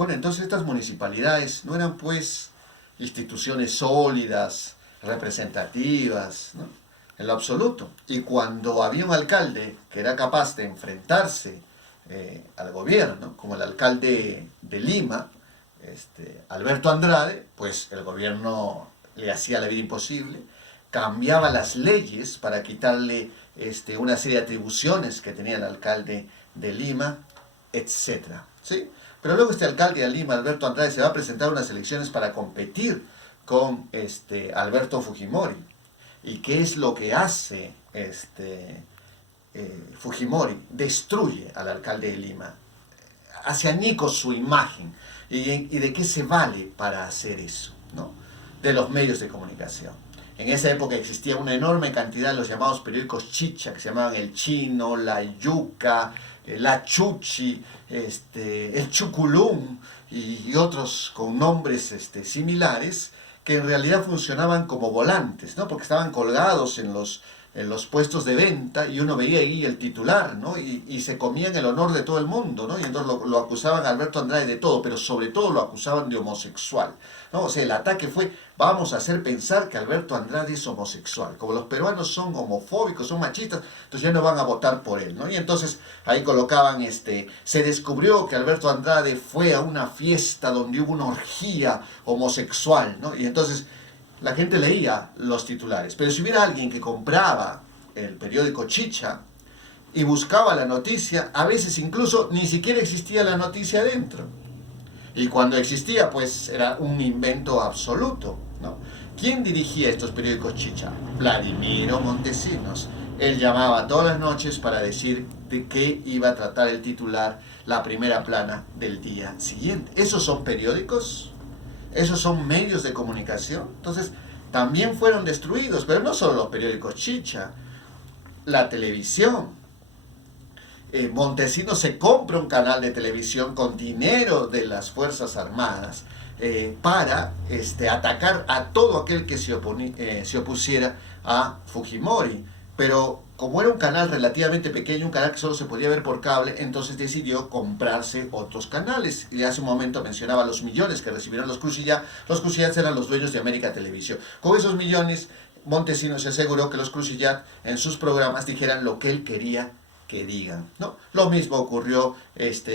Bueno, entonces estas municipalidades no eran pues instituciones sólidas, representativas, ¿no? En lo absoluto. Y cuando había un alcalde que era capaz de enfrentarse al gobierno, como el alcalde de Lima, Alberto Andrade, pues el gobierno le hacía la vida imposible, cambiaba las leyes para quitarle una serie de atribuciones que tenía el alcalde de Lima, etcétera, ¿sí? Pero luego este alcalde de Lima, Alberto Andrade, se va a presentar a unas elecciones para competir con Alberto Fujimori. ¿Y qué es lo que hace Fujimori? Destruye al alcalde de Lima, hace añicos su imagen. ¿Y de qué se vale para hacer eso? ¿No? De los medios de comunicación. En esa época existía una enorme cantidad de los llamados periódicos chicha, que se llamaban El Chino, La Yuca, La Chuchi, El Chuculum y otros con nombres similares, que en realidad funcionaban como volantes, ¿no? Porque estaban colgados en los puestos de venta y uno veía ahí el titular, ¿no? Y se comían el honor de todo el mundo, ¿no? Y entonces lo acusaban a Alberto Andrade de todo, pero sobre todo lo acusaban de homosexual, ¿no? O sea, el ataque fue: vamos a hacer pensar que Alberto Andrade es homosexual. Como los peruanos son homofóbicos, son machistas, entonces ya no van a votar por él, ¿no? Y entonces ahí colocaban, se descubrió que Alberto Andrade fue a una fiesta donde hubo una orgía homosexual, ¿no? Y entonces la gente leía los titulares. Pero si hubiera alguien que compraba el periódico Chicha y buscaba la noticia, a veces incluso ni siquiera existía la noticia dentro. Y cuando existía, pues era un invento absoluto, ¿no? ¿Quién dirigía estos periódicos Chicha? Vladimiro Montesinos. Él llamaba todas las noches para decir de qué iba a tratar el titular, la primera plana del día siguiente. ¿Esos son periódicos? ¿Esos son medios de comunicación? Entonces, también fueron destruidos, pero no solo los periódicos chicha, la televisión. Montesinos se compra un canal de televisión con dinero de las Fuerzas Armadas para atacar a todo aquel que se opusiera a Fujimori. Pero como era un canal relativamente pequeño, un canal que solo se podía ver por cable, entonces decidió comprarse otros canales. Y hace un momento mencionaba los millones que recibieron los Cruzillat. Los Cruzillat eran los dueños de América Televisión. Con esos millones, Montesinos se aseguró que los Cruzillat en sus programas dijeran lo que él quería que digan, ¿no? Lo mismo ocurrió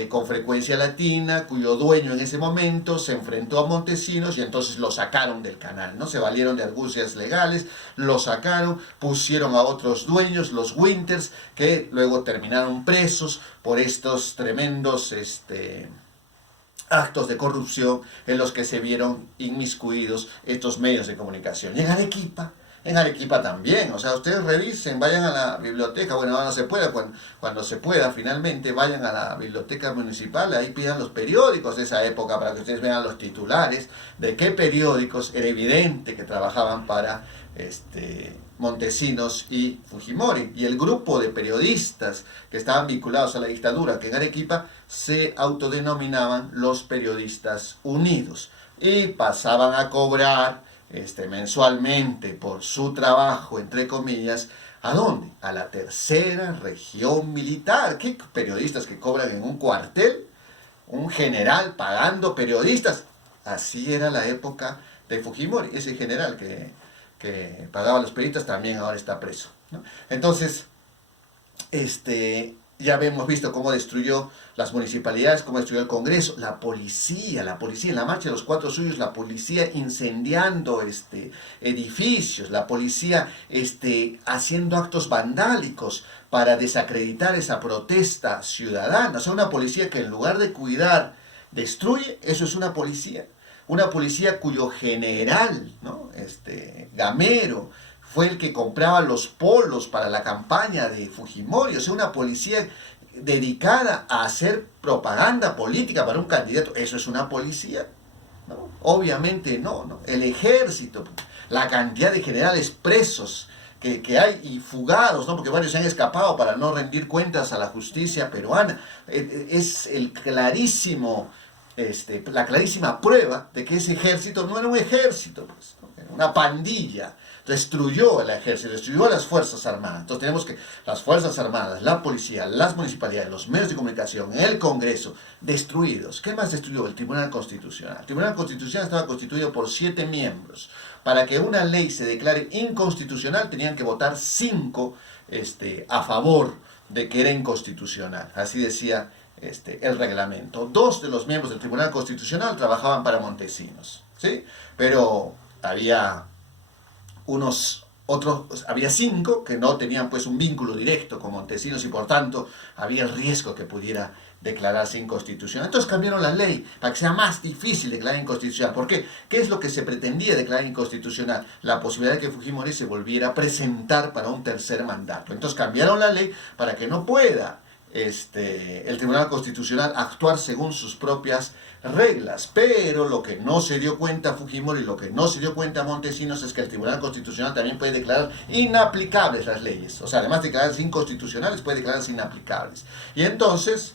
con Frecuencia Latina, cuyo dueño en ese momento se enfrentó a Montesinos y entonces lo sacaron del canal, ¿no? Se valieron de argucias legales, lo sacaron, pusieron a otros dueños, los Winters, que luego terminaron presos por estos tremendos actos de corrupción en los que se vieron inmiscuidos estos medios de comunicación. Y en Arequipa también, o sea, ustedes revisen, vayan a la biblioteca, bueno, ahora no se puede, cuando se pueda finalmente, vayan a la biblioteca municipal, ahí pidan los periódicos de esa época para que ustedes vean los titulares de qué periódicos era evidente que trabajaban para Montesinos y Fujimori. Y el grupo de periodistas que estaban vinculados a la dictadura, que en Arequipa se autodenominaban los Periodistas Unidos, y pasaban a cobrar mensualmente por su trabajo, entre comillas. ¿A dónde? A la tercera región militar. ¿Qué periodistas que cobran en un cuartel? Un general pagando periodistas. Así era la época de Fujimori. Ese general que pagaba a los periodistas también ahora está preso, ¿no? Entonces, ya hemos visto cómo destruyó las municipalidades, cómo destruyó el Congreso, la policía en la marcha de los 4 de julio, la policía incendiando edificios, la policía haciendo actos vandálicos para desacreditar esa protesta ciudadana. O sea, una policía que en lugar de cuidar, destruye. Eso es una policía cuyo general, ¿no? Gamero, fue el que compraba los polos para la campaña de Fujimori. O sea, una policía dedicada a hacer propaganda política para un candidato. ¿Eso es una policía? ¿No? Obviamente no. El ejército, la cantidad de generales presos que hay y fugados, ¿no? Porque varios se han escapado para no rendir cuentas a la justicia peruana. Es la clarísima prueba de que ese ejército no era un ejército, pues, ¿no? una pandilla, destruyó el ejército, destruyó las Fuerzas Armadas. Entonces tenemos que las Fuerzas Armadas, la policía, las municipalidades, los medios de comunicación, el Congreso, destruidos. ¿Qué más destruyó? El Tribunal Constitucional. El Tribunal Constitucional estaba constituido por 7 miembros. Para que una ley se declare inconstitucional tenían que votar 5 a favor de que era inconstitucional. Así decía el reglamento. 2 de los miembros del Tribunal Constitucional trabajaban para Montesinos, ¿sí? Pero había había 5 que no tenían pues un vínculo directo con Montesinos y por tanto había el riesgo que pudiera declararse inconstitucional. Entonces cambiaron la ley para que sea más difícil declarar inconstitucional. ¿Por qué? ¿Qué es lo que se pretendía declarar inconstitucional? La posibilidad de que Fujimori se volviera a presentar para un tercer mandato. Entonces cambiaron la ley para que no pueda el Tribunal Constitucional actuar según sus propias reglas, pero lo que no se dio cuenta Fujimori, lo que no se dio cuenta Montesinos es que el Tribunal Constitucional también puede declarar inaplicables las leyes, o sea, además de declararse inconstitucionales, puede declararse inaplicables. Y entonces,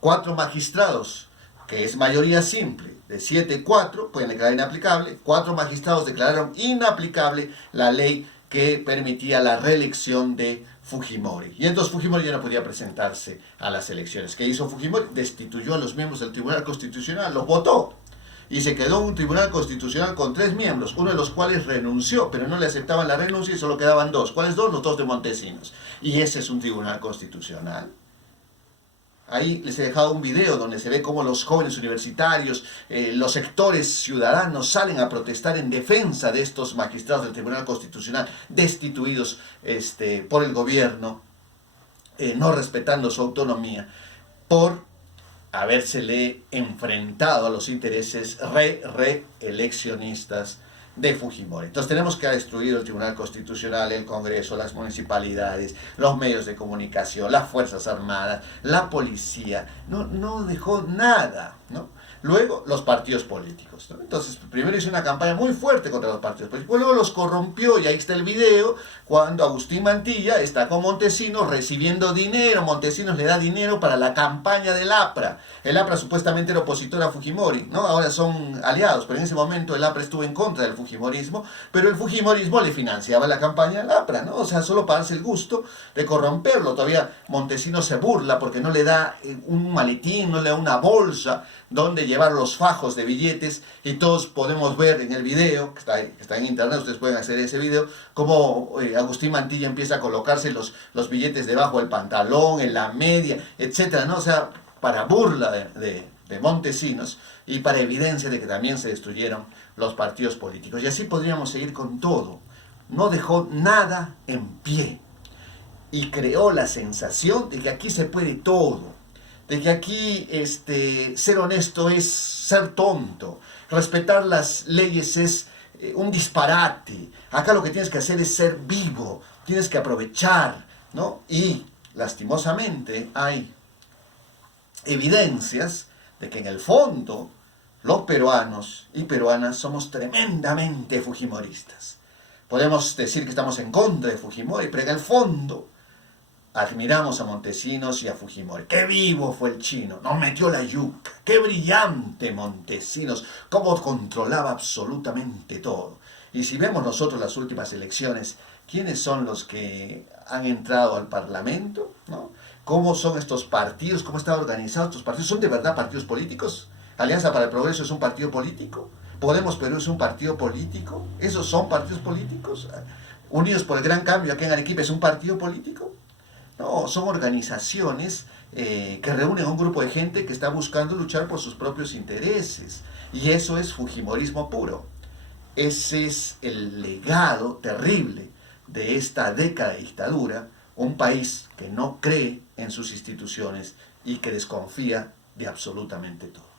4 magistrados, que es mayoría simple, de 7-4, pueden declarar inaplicable. 4 magistrados declararon inaplicable la ley que permitía la reelección de Fujimori. Y entonces Fujimori ya no podía presentarse a las elecciones. ¿Qué hizo Fujimori? Destituyó a los miembros del Tribunal Constitucional, los votó. Y se quedó un Tribunal Constitucional con 3 miembros, uno de los cuales renunció, pero no le aceptaban la renuncia y solo quedaban 2. ¿Cuáles 2? Los 2 de Montesinos. Y ese es un Tribunal Constitucional. Ahí les he dejado un video donde se ve cómo los jóvenes universitarios, los sectores ciudadanos salen a protestar en defensa de estos magistrados del Tribunal Constitucional destituidos por el gobierno, no respetando su autonomía, por habérsele enfrentado a los intereses reeleccionistas de Fujimori. Entonces tenemos que ha destruido el Tribunal Constitucional, el Congreso, las municipalidades, los medios de comunicación, las Fuerzas Armadas, la policía. No dejó nada, ¿no? Luego, los partidos políticos, ¿no? Entonces, primero hizo una campaña muy fuerte contra los partidos políticos, luego los corrompió, y ahí está el video, cuando Agustín Mantilla está con Montesinos recibiendo dinero. Montesinos le da dinero para la campaña del APRA. El APRA supuestamente era opositor a Fujimori, ¿no? Ahora son aliados, pero en ese momento el APRA estuvo en contra del fujimorismo, pero el fujimorismo le financiaba la campaña del APRA, ¿no? O sea, solo para darse el gusto de corromperlo. Todavía Montesinos se burla porque no le da un maletín, no le da una bolsa donde llevar los fajos de billetes, y todos podemos ver en el video, que está en internet, ustedes pueden hacer ese video, cómo Agustín Mantilla empieza a colocarse los billetes debajo del pantalón, en la media, etcétera, ¿no? O sea, para burla de Montesinos y para evidencia de que también se destruyeron los partidos políticos. Y así podríamos seguir con todo. No dejó nada en pie y creó la sensación de que aquí se puede todo, de que aquí ser honesto es ser tonto, respetar las leyes es un disparate, acá lo que tienes que hacer es ser vivo, tienes que aprovechar, ¿no? Y lastimosamente hay evidencias de que en el fondo los peruanos y peruanas somos tremendamente fujimoristas. Podemos decir que estamos en contra de Fujimori, pero en el fondo admiramos a Montesinos y a Fujimori. ¡Qué vivo fue el chino! Nos metió la yuca. ¡Qué brillante Montesinos! Cómo controlaba absolutamente todo. Y si vemos nosotros las últimas elecciones, ¿quiénes son los que han entrado al Parlamento? ¿No? ¿Cómo son estos partidos? ¿Cómo están organizados estos partidos? ¿Son de verdad partidos políticos? ¿Alianza para el Progreso es un partido político? ¿Podemos Perú es un partido político? ¿Esos son partidos políticos? ¿Unidos por el Gran Cambio aquí en Arequipa es un partido político? No, son organizaciones que reúnen a un grupo de gente que está buscando luchar por sus propios intereses. Y eso es fujimorismo puro. Ese es el legado terrible de esta década de dictadura, un país que no cree en sus instituciones y que desconfía de absolutamente todo.